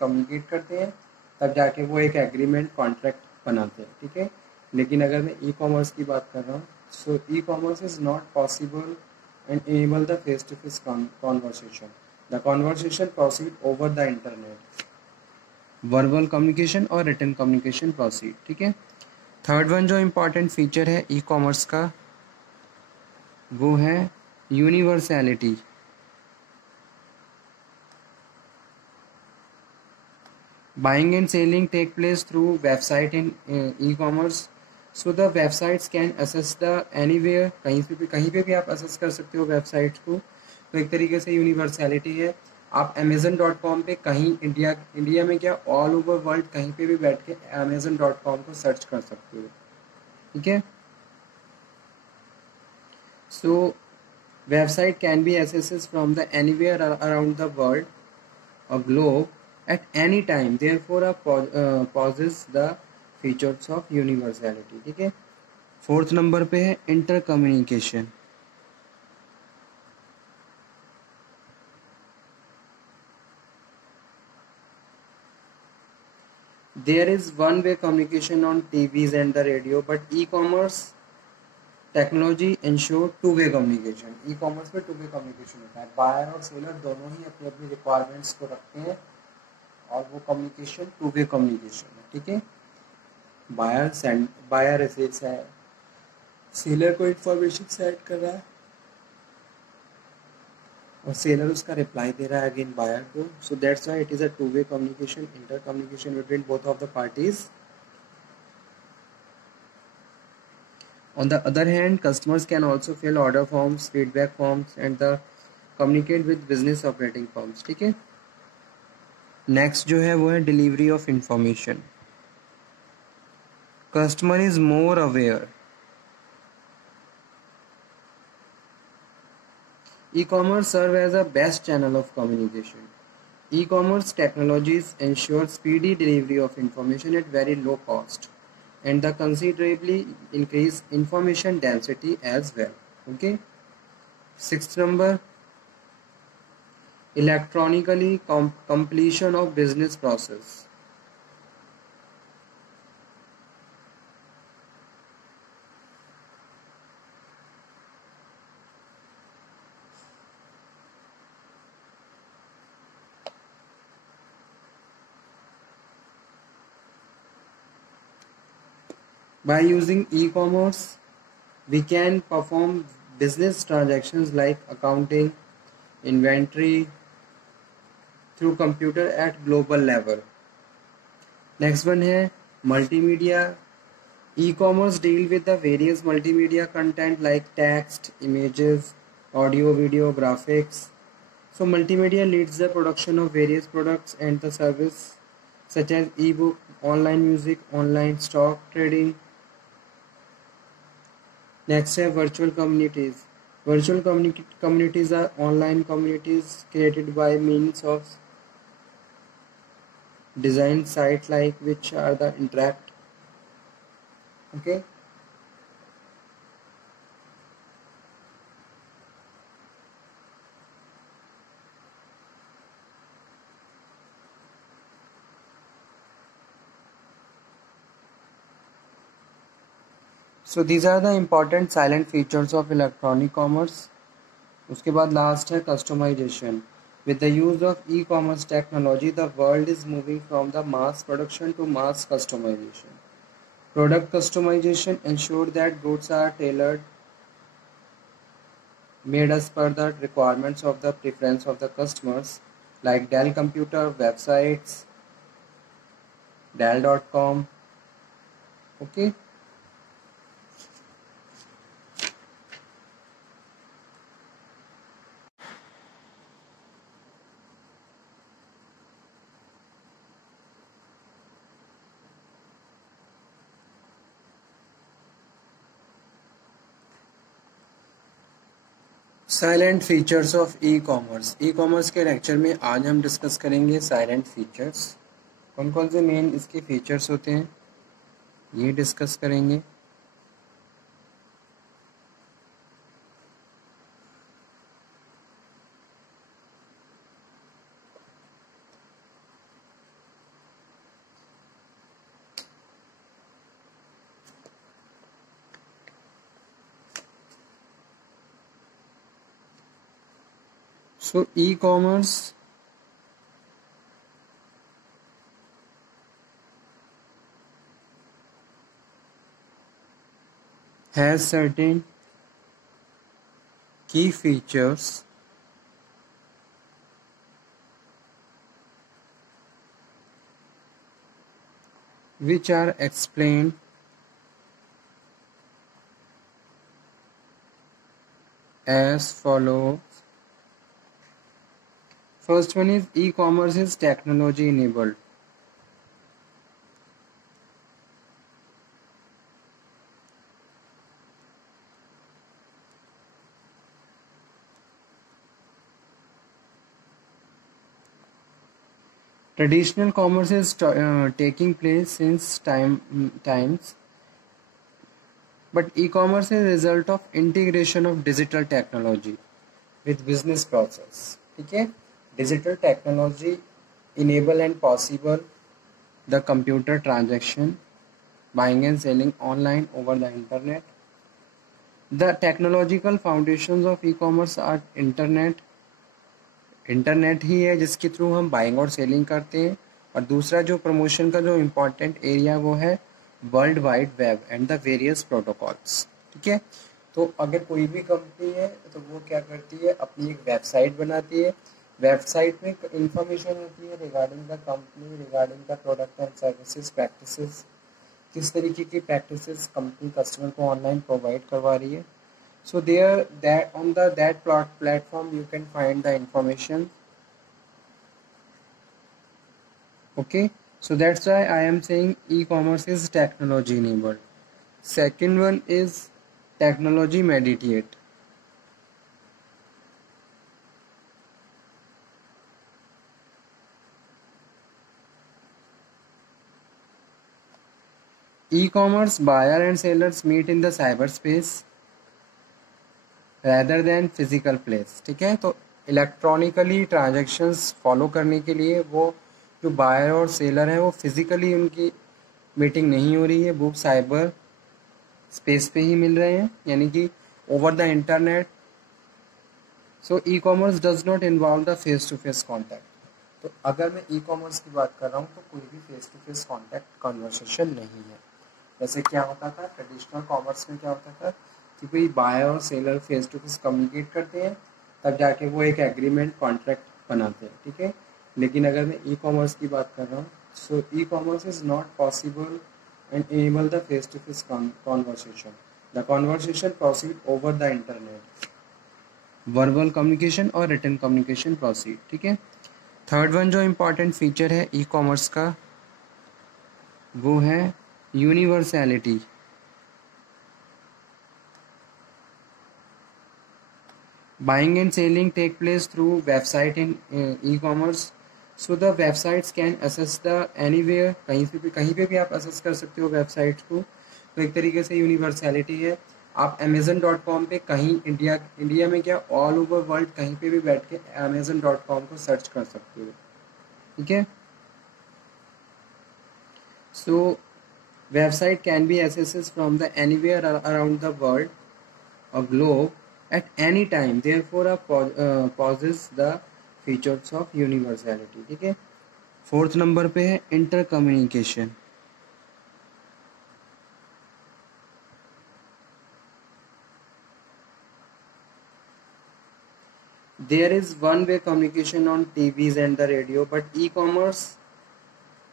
कम्युनिकेट करते हैं, तब जाके वो एक एग्रीमेंट कॉन्ट्रैक्ट बनाते हैं, ठीक है। लेकिन अगर मैं ई कॉमर्स की बात कर रहा हूँ, so e commerce is not possible and enable the face to face conversation. The conversation proceed over the internet. Verbal communication और रिटन कम्युनिकेशन प्रोसीड, ठीक है। थर्ड वन जो इम्पॉर्टेंट फीचर है ई कॉमर्स का, वो है universality. Buying and selling take place through website in e-commerce. So the websites can access the anywhere, कहीं पे भी आप access कर सकते हो वेबसाइट को। तो एक तरीके से यूनिवर्सैलिटी है। आप amazon.com पे कहीं इंडिया में क्या ऑल ओवर वर्ल्ड कहीं पे भी बैठ के amazon.com को सर्च कर सकते हो, ठीक है। So website can be accessed from the anywhere around the world, a globe, at any time, therefore possess the features of universality, ठीक है। फोर्थ नंबर पे है inter communication. There is one way communication on TVs and the radio, but e commerce technology ensure two way communication. E commerce में two way communication होता है, बायर और सेलर दोनों ही अपनी अपनी रिक्वायरमेंट्स को रखते हैं और वो कम्युनिकेशन टू वे कम्युनिकेशन है, ठीक है। बायर ऐसे है, सेलर को इंफॉर्मेशन सेंड कर रहा है और सेलर उसका रिप्लाई दे रहा है अगेन बायर को। So that's why it is a to way communication, inter communication between both of the parties. On the other hand, customers can also fill order forms, feedback forms and the communicate with business operating firms, ठीक है। नेक्स्ट जो है वो है delivery of information. Customer is more aware. E-commerce serve as a best channel of communication. E-commerce technologies ensure speedy delivery of information at very low cost and the considerably increase information density as well. Okay. Sixth number, electronically completion of business process. By using e-commerce, we can perform business transactions like accounting, inventory through computer at global level. Next one है multimedia. E-commerce deal with the various multimedia content like text, images, audio, video, graphics. So multimedia leads the production of various products and the service such as e-book, online music, online stock trading. Next है virtual communities. Virtual communities are online communities created by means of design site like which are the interact. Okay. So these are the important silent features of electronic commerce. उसके बाद लास्ट है customization. With the use of e-commerce technology, the world is moving from the mass production to mass customization. Product customization ensure that goods are tailored, made as per the requirements of the preference of the customers, like Dell computer, websites, Dell.com. Okay. Salient features of e commerce. E commerce के लेक्चर में आज हम डिस्कस करेंगे salient features. कौन कौन से मेन इसके फीचर्स होते हैं ये डिस्कस करेंगे। So e-commerce has certain key features which are explained as follows. First one is e-commerce is technology enabled. Traditional commerce is taking place since times, but e-commerce is a result of integration of digital technology with business process. ठीक है, digital technology enable and possible the computer transaction, buying and selling online over the internet. The technological foundations of e-commerce are internet ही है जिसके थ्रू हम बाइंग और सेलिंग करते हैं, और दूसरा जो प्रमोशन का जो इम्पोर्टेंट एरिया वो है world wide web and the various protocols. ठीक है, तो अगर कोई भी कंपनी है तो वो क्या करती है, अपनी एक वेबसाइट बनाती है. वेबसाइट में इंफॉर्मेशन होती है regarding the company, regarding the product and services practices, किस तरीके की प्रैक्टिसेस कंपनी कस्टमर को ऑनलाइन प्रोवाइड करवा रही है. So there, that on the that platform you can find the information. Okay, so that's why I am saying e-commerce is technology enabled. Second one is technology mediated. E-commerce buyer and sellers meet in the cyberspace rather than physical place. ठीक है, तो electronically transactions follow करने के लिए वो जो बायर और सेलर हैं वो फिजिकली उनकी मीटिंग नहीं हो रही है, वो साइबर स्पेस पे ही मिल रहे हैं, यानी कि over the internet. So E commerce does not involve the face to face contact. तो अगर मैं ई कॉमर्स की बात कर रहा हूँ तो कोई भी face to face contact conversation नहीं है. जैसे क्या होता था ट्रेडिशनल कॉमर्स में, क्या होता था कि भाई बायर और seller face to face communicate करते हैं, तब जाके वो एक एग्रीमेंट कॉन्ट्रैक्ट बनाते हैं. ठीक है, लेकिन अगर मैं ई कॉमर्स की बात कर रहा हूँ, so e commerce is not possible and enable the face-to-face conversation. The conversation proceed over the internet. Verbal communication और written communication proceed. ठीक है, थर्ड वन जो इम्पोर्टेंट फीचर है ई कॉमर्स का वो है universality. Buying and selling take place through website in e-commerce. So the websites can access the anywhere, कहीं पे भी आप access कर सकते हो वेबसाइट को. तो एक तरीके से यूनिवर्सैलिटी है. आप amazon.com पे कहीं इंडिया में क्या ऑल ओवर वर्ल्ड कहीं पे भी बैठ के amazon.com को सर्च कर सकते हो. ठीक है, so website can be accessed from the anywhere around the world or globe at any time, therefore possesses the features of universality. ठीक है, फोर्थ नंबर पे है inter communication. There is one way communication on TVs and the radio, but e-commerce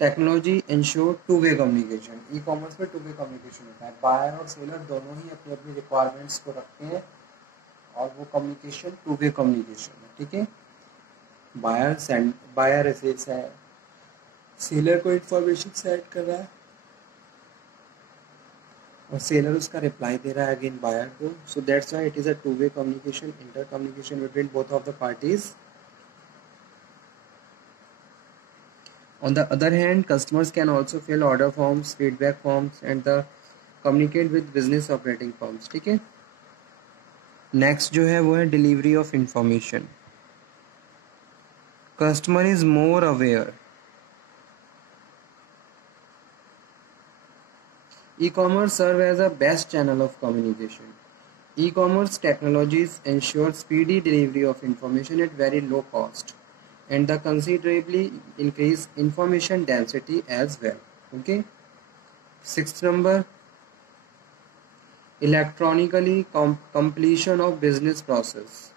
technology ensure two way communication. E commerce में two way communication होता है, बायर और सेलर दोनों ही अपनी अपनी रिक्वायरमेंट्स को रखते हैं और वो कम्युनिकेशन टू वे कम्युनिकेशन है. ठीक है, बायर ऐसे सेलर को इंफॉर्मेशन सेंड कर रहा है और सेलर उसका रिप्लाई दे रहा है अगेन बायर को. So that's why it is a to way communication, inter communication between both of the parties. On the other hand, customers can also fill order forms, feedback forms and the communicate with business operating firms. ठीक है, नेक्स्ट जो है वो है delivery of information. Customer is more aware. E commerce serve as a best channel of communication. E-commerce technologies ensure speedy delivery of information at very low cost and the considerably increase information density as well. Okay. Sixth number, electronically completion of business process.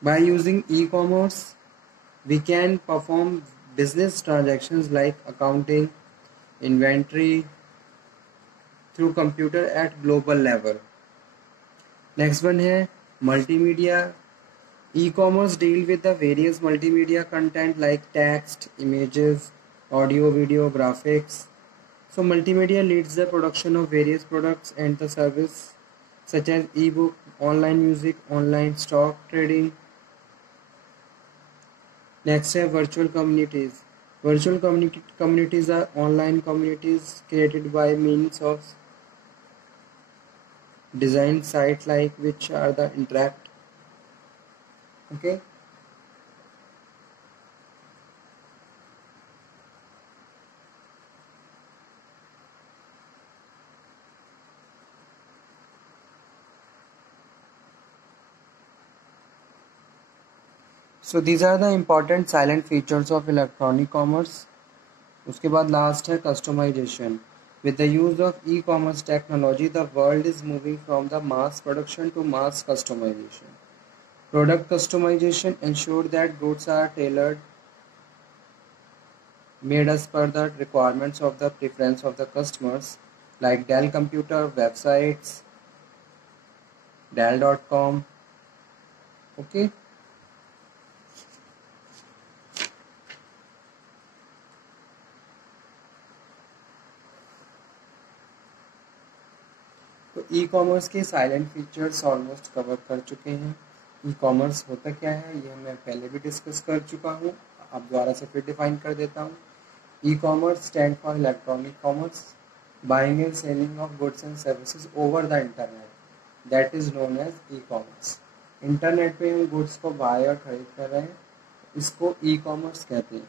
By using e-commerce, we can perform business transactions like accounting, inventory through computer at global level. Next one है multimedia. E-commerce deal with the various multimedia content like text, images, audio, video, graphics. So multimedia leads the production of various products and the service such as ebook, online music, online stock trading. Next है virtual communities. Virtual communities are online communities created by means of design sites like which are the interact. Okay. So these are the important silent features of electronic commerce. उसके बाद लास्ट है customization. With the use of e-commerce technology, the world is moving from the mass production to mass customization. Product customization ensures that goods are tailored, made as per the requirements of the preference of the customers, like Dell computer websites, Dell.com. Okay. तो e commerce के salient features almost cover कर चुके हैं. E commerce होता क्या है ये मैं पहले भी डिस्कस कर चुका हूँ. अब दोबारा से फिर डिफाइन कर देता हूँ. E commerce stand for electronic commerce, buying and selling of goods and services over the internet, that is known as e commerce. Internet पे हम गुड्स को बाय और खरीद कर रहे हैं, इसको ई कॉमर्स कहते हैं.